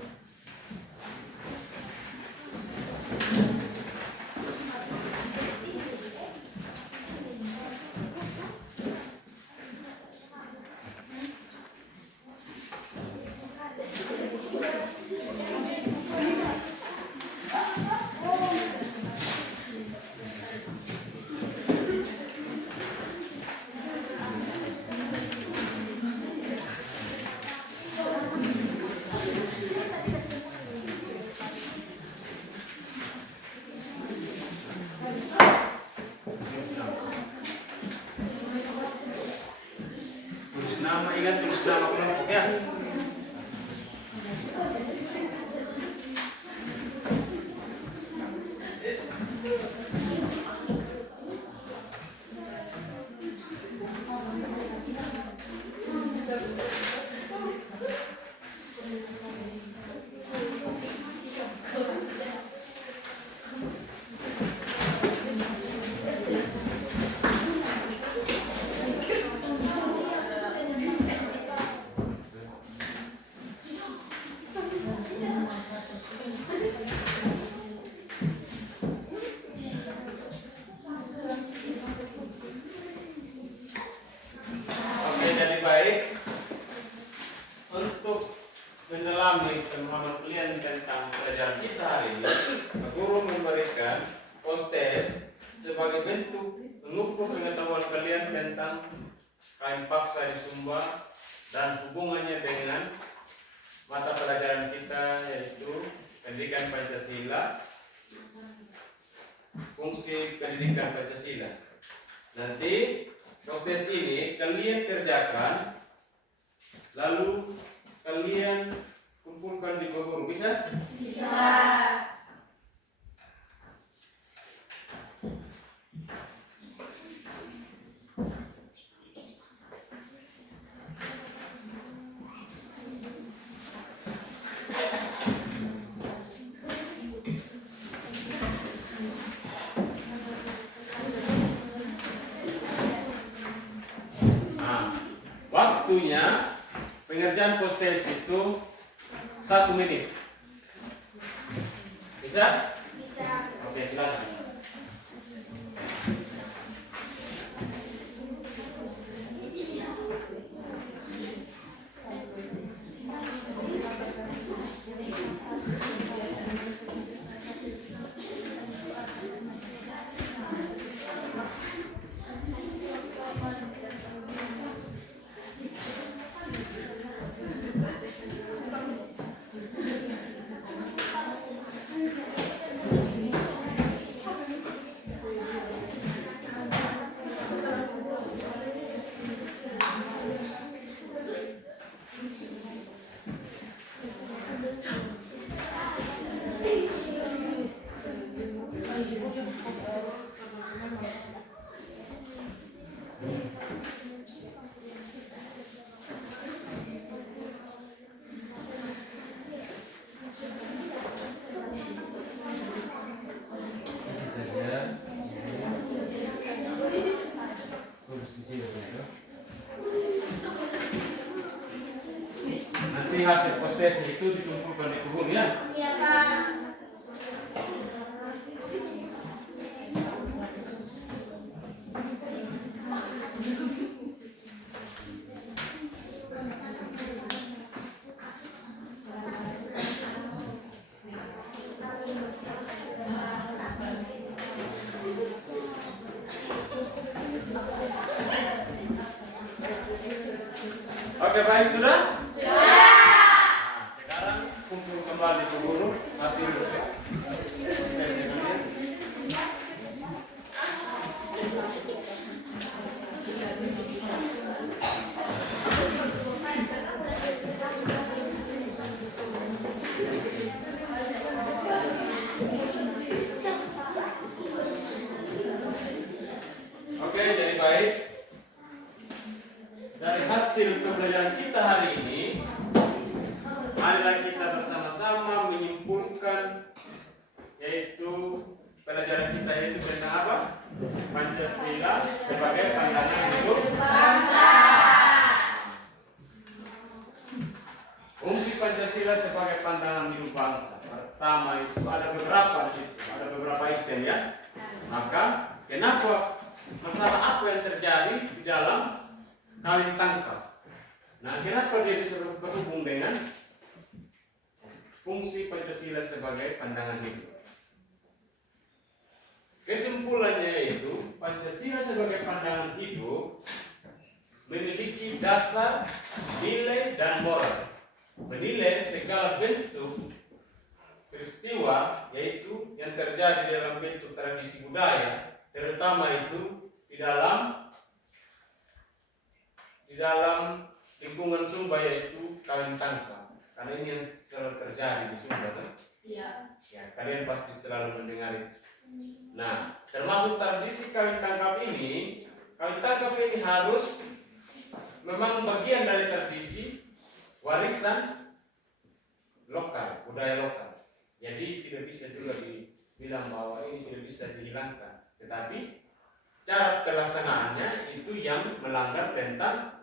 Tulis nama, ingat tulis nama kelompok ya. Oke, jadi baik. Untuk mendalami pemahaman kalian tentang pelajaran kita hari ini, Pak Guru memberikan post-test sebagai bentuk mengukur pengetahuan kalian tentang kain paksa di Sumba dan hubungannya dengan mata pelajaran kita, yaitu pendidikan Pancasila, fungsi pendidikan Pancasila. Nanti post-test ini kalian kerjakan, lalu kalian kumpulkan di Pak Guru, bisa? Nah, waktunya pengerjaan post-test itu 1 menit. Bisa? Bisa. Oke, silakan. Nanti hasil post-test itu dikumpulkan di Pak Guru ya. Iya, Pak. Oke, baik, sudah? Nah, sekarang kumpul kembali Pak Guru hasil post-testnya kalian. hasil pembelajaran kita hari ini, marilah kita bersama-sama menyimpulkan yaitu pelajaran kita yaitu tentang apa? Pancasila sebagai pandangan hidup bangsa. Fungsi Pancasila sebagai pandangan hidup bangsa. Pertama itu ada beberapa di situ, ada beberapa item ya. Maka kenapa masalah apa yang terjadi di dalam kawin tangkap? Nah, kenapa dia bisa berhubung dengan fungsi Pancasila sebagai pandangan hidup? Kesimpulannya yaitu Pancasila sebagai pandangan hidup memiliki dasar, nilai, dan moral. Menilai segala bentuk peristiwa yaitu yang terjadi dalam bentuk tradisi budaya, terutama itu di dalam lingkungan Sumba yaitu kawin tangkap. Karena ini yang selalu terjadi di Sumba kan? Iya. Ya, kalian pasti selalu mendengar itu. Nah, termasuk tradisi kawin tangkap ini harus memang bagian dari tradisi warisan lokal, budaya lokal. Jadi tidak bisa juga dibilang bahwa ini tidak bisa dihilangkan. Tetapi secara pelaksanaannya itu yang melanggar tentang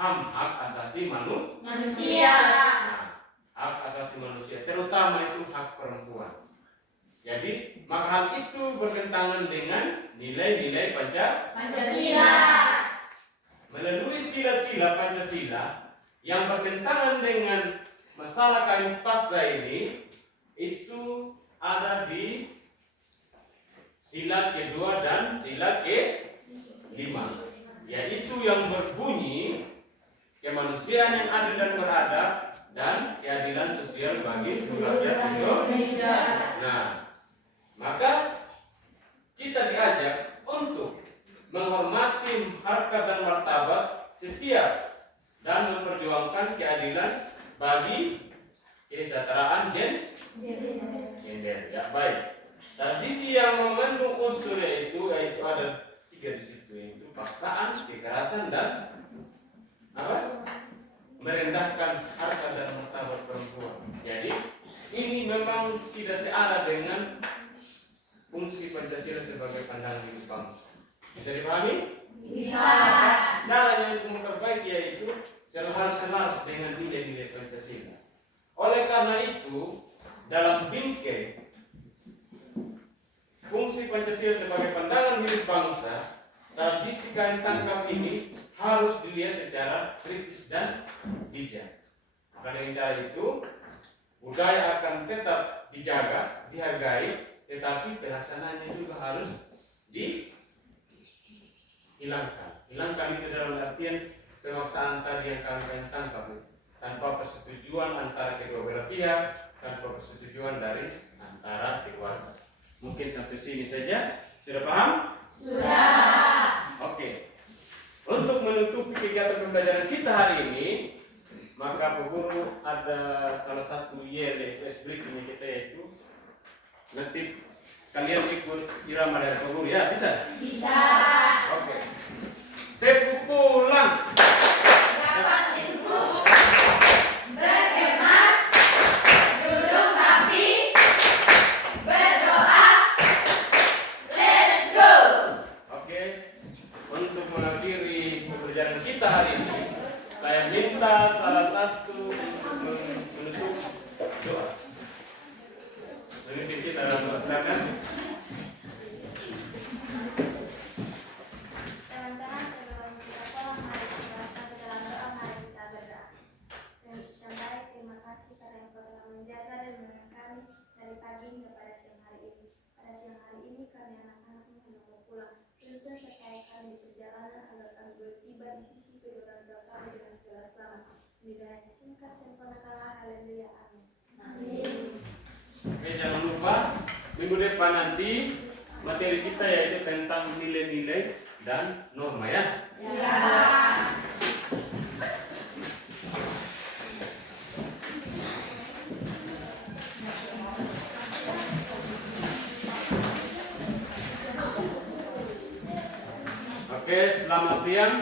HAM, hak asasi manusia. Nah, hak asasi manusia, terutama itu hak perempuan. Jadi maka hal itu bertentangan dengan nilai-nilai Pancasila. Melalui sila-sila Pancasila yang bertentangan dengan masalah kawin paksa ini itu ada di sila kedua dan sila ke-5, yaitu yang berbunyi kemanusiaan yang adil dan beradab dan keadilan sosial bagi seluruh rakyat Indonesia. Nah, maka kita diajak untuk menghormati harkat dan martabat setiap dan memperjuangkan keadilan bagi kesetaraan gender. Ya, baik. Tradisi yang mengandung unsur yaitu ada 3 di situ, yaitu paksaan, kekerasan, dan apa? Merendahkan harkat dan martabat perempuan. Jadi ini memang tidak searah dengan fungsi Pancasila sebagai pandangan hidup bangsa. Bisa dipahami? Bisa. Caranya untuk memperbaiki yaitu selaras dengan nilai-nilai Pancasila. Oleh karena itu, dalam bingkai fungsi Pancasila sebagai pandangan hidup bangsa, tradisi kawin tangkap ini harus dilihat secara kritis dan bijak. Karena cara itu, budaya akan tetap dijaga, dihargai, tetapi pelaksanaannya juga harus dihilangkan. Hilangkan itu dalam artian pemaksaan tadi yang kawin tangkap tanpa persetujuan antara kedua belah pihak, tanpa persetujuan dari antara keluarga. Mungkin sampai sini saja. Sudah paham? Sudah. Oke. Untuk menutupi kegiatan pembelajaran kita hari ini, maka Bu Guru ada salah satu yaitu breaknya kita yaitu nanti kalian ikut irama dari Bu Guru ya, bisa? Bisa. Oke. Tepu pulang. Dapat ibu berkemas, duduk rapi, berdoa. Let's go. Oke. Untuk mengakhiri pembelajaran kita hari ini, saya minta salah satu untuk menutup doa. Memimpin kita dalam doa, silakan. Teman-teman, sebelum kita pulang, mari kita bersama dalam doa, mari kita berdoa. Tuhan Yesus yang baik, terima kasih karena Engkau telah menjaga dan menolong kami dari pagi hingga pada siang hari ini. Pada siang hari ini kami anak-anakmu hendak mau pulang. Tuhan sertai kami di perjalanan agar kami boleh tiba di sisi kedua orang tua kami dengan segala selamat. Bila singkat sempurnakanlah, haleluya, amin. Amin. Oke, jangan lupa minggu depan nanti materi kita yaitu tentang nilai-nilai dan norma ya. Ya. Oke, selamat siang.